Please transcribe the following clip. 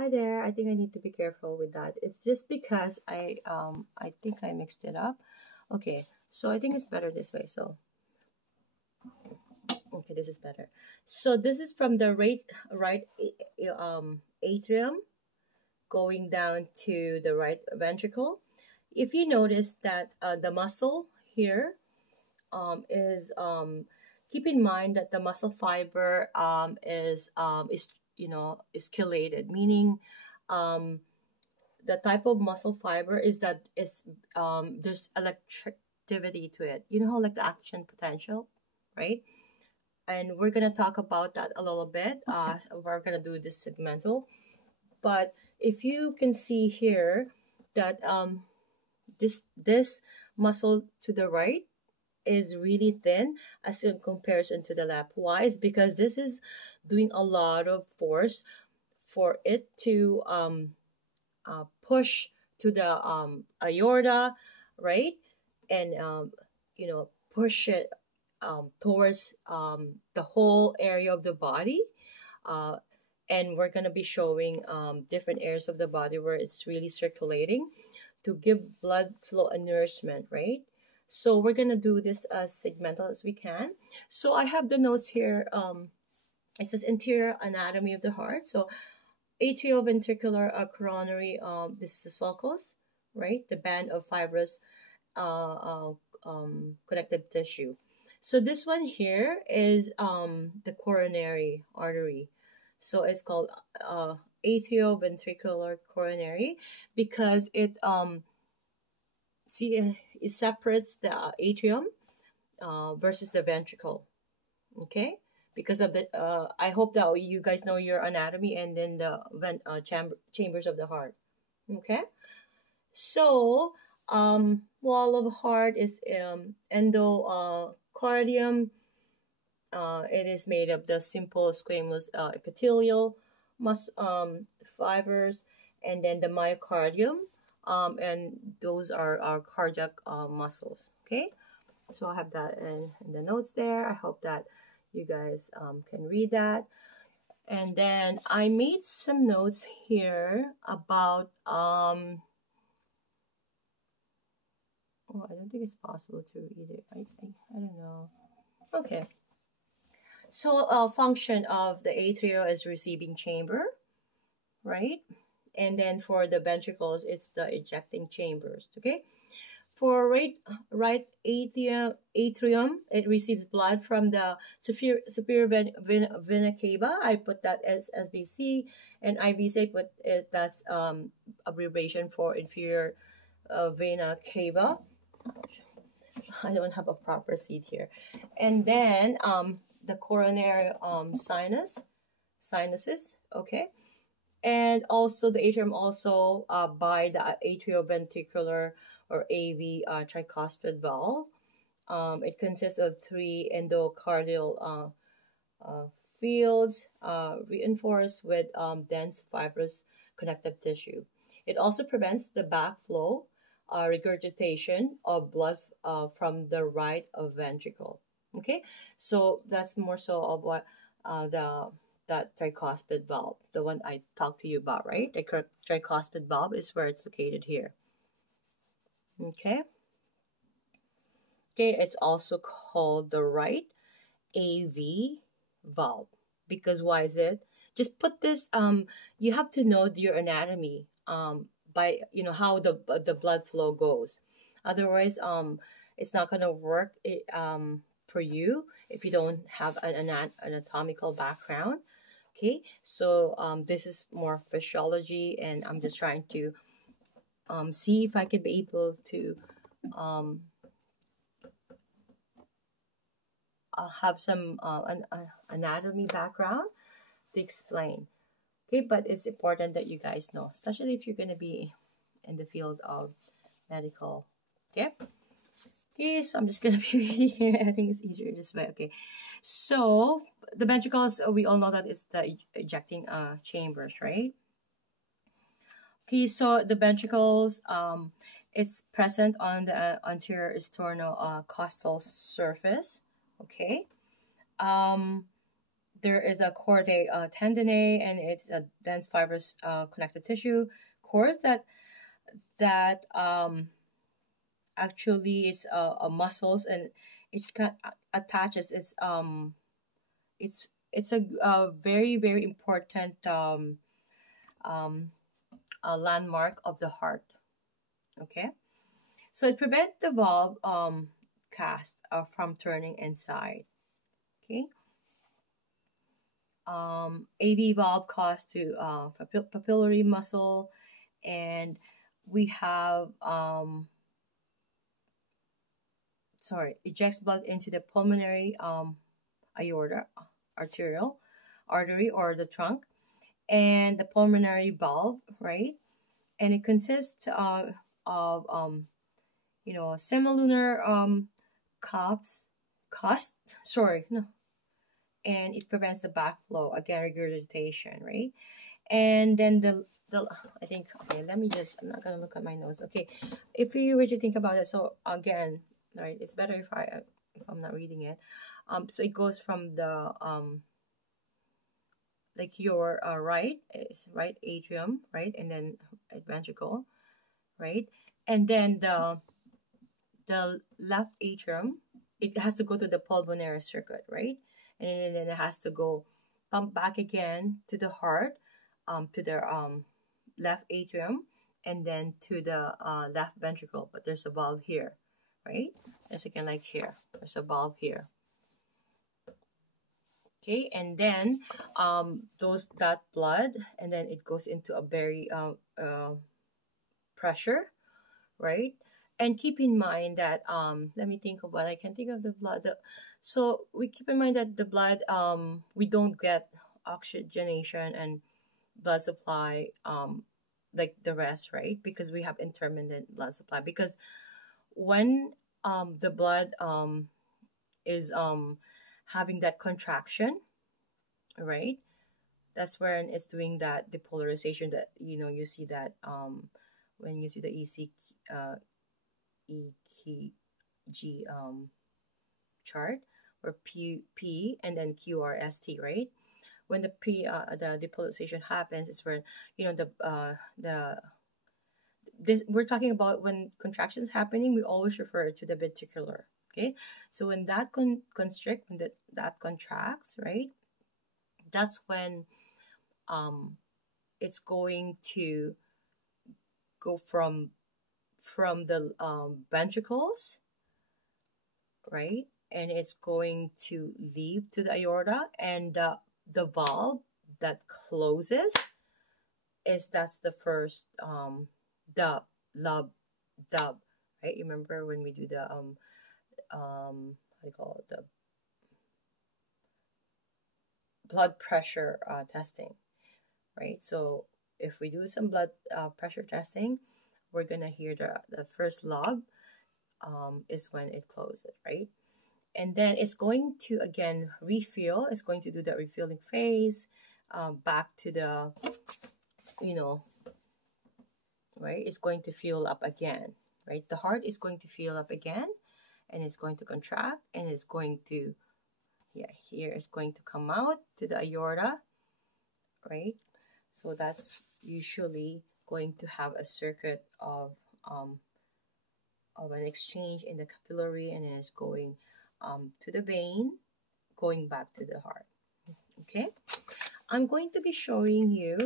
Hi there. I think I need to be careful with that. It's just because I think I mixed it up. Okay, so I think it's better this way. So okay, this is better. So this is from the atrium going down to the right ventricle. If you notice that the muscle here is keep in mind that the muscle fiber is is chelated, meaning um, the type of muscle fiber is that is there's electricity to it. You know how like the action potential, right? And we're gonna talk about that a little bit. We're gonna do this segmental, but if you can see here that this muscle to the right is really thin as in comparison to the left. Why? Is because this is doing a lot of force for it to push to the aorta, right? And push it towards the whole area of the body. Uh, and we're going to be showing different areas of the body where it's really circulating to give blood flow and nourishment, right? So we're going to do this as segmental as we can. So I have the notes here. It says interior anatomy of the heart. So atrioventricular coronary, this is the sulcus, right? The band of fibrous connective tissue. So this one here is the coronary artery. So it's called atrioventricular coronary because it it separates the atrium versus the ventricle. Okay, because of the I hope that you guys know your anatomy and then the chambers of the heart. Okay, so wall of heart is endocardium. It is made of the simple squamous epithelial fibers, and then the myocardium, and those are our cardiac muscles. Okay, so I have that in the notes there. I hope that you guys can read that. And then I made some notes here about oh, I don't think it's possible to read it. I don't know. Okay. So function of the atria is receiving chamber, right? And then for the ventricles, it's the ejecting chambers. Okay. For right atrium, it receives blood from the superior vena cava. I put that as SBC, and IVC I put it, that's abbreviation for inferior vena cava. I don't have a proper seat here. And then the coronary sinuses, okay? And also the atrium also by the atrioventricular or AV tricuspid valve. It consists of three endocardial fields reinforced with dense fibrous connective tissue. It also prevents the backflow, regurgitation of blood from the right ventricle. Okay, so that's more so of what that tricuspid valve, the one I talked to you about, right? The tricuspid valve is where it's located here. Okay. Okay, it's also called the right AV valve because why is it? Just put this. You have to know your anatomy. By how the blood flow goes. Otherwise, it's not gonna work. For you if you don't have an anatomical background. Okay, so this is more physiology, and I'm just trying to see if I could be able to have some anatomy background to explain. Okay, but it's important that you guys know, especially if you're going to be in the field of medical. Okay. Okay, so I'm just going to be reading here. I think it's easier this way. Okay. So the ventricles, we all know that it's the ejecting chambers, right? Okay, so the ventricles, it's present on the anterior sternocostal surface. Okay. there is a chordae tendineae, and it's a dense fibrous connective tissue course that actually is muscles, and it attaches it's a very very important um, a landmark of the heart. Okay, so it prevents the valve cast from turning inside. Okay, AV valve caused to papillary muscle, and we have ejects blood into the pulmonary aorta, arterial artery, or the trunk, and the pulmonary valve, right? And it consists of semilunar cups, cust, sorry, no, and it prevents the backflow, again, regurgitation, right? And then the I think, okay, let me just, I'm not gonna look at my notes. Okay, if you were to think about it, so again, right, it's better if I'm not reading it. So it goes from the like your right is right atrium, right, and then ventricle, right, and then the left atrium, it has to go to the pulmonary circuit, right, and then it has to go pump back again to the heart, to the left atrium, and then to the left ventricle. But there's a valve here, right? As you can like here, there's a valve here. Okay, and then that blood, and then it goes into a very pressure, right? And keep in mind that let me think of what I can think of the blood. So we keep in mind that the blood we don't get oxygenation and blood supply like the rest, right? Because we have intermittent blood supply. Because when the blood is having that contraction, right? That's when it's doing that depolarization that you see that when you see the EKG chart, or P and then QRST, right? When the depolarization happens, is where the this we're talking about when contractions happening. We always refer to the ventricular. Okay, so when that constrict, when that contracts, right? That's when it's going to go from the ventricles, right, and it's going to leave to the aorta, and the valve that closes that's the first dub lub dub, right? Remember when we do the how do you call it, the blood pressure testing, right? So if we do some blood pressure testing, we're gonna hear the first log is when it closes, right? And then it's going to again refill. It's going to do the refilling phase back to the, right? It's going to fill up again, right? The heart is going to fill up again, and it's going to contract, and it's going to, here it's going to come out to the aorta, right? So that's usually going to have a circuit of an exchange in the capillary, and then it's going to the vein, going back to the heart. Okay, I'm going to be showing you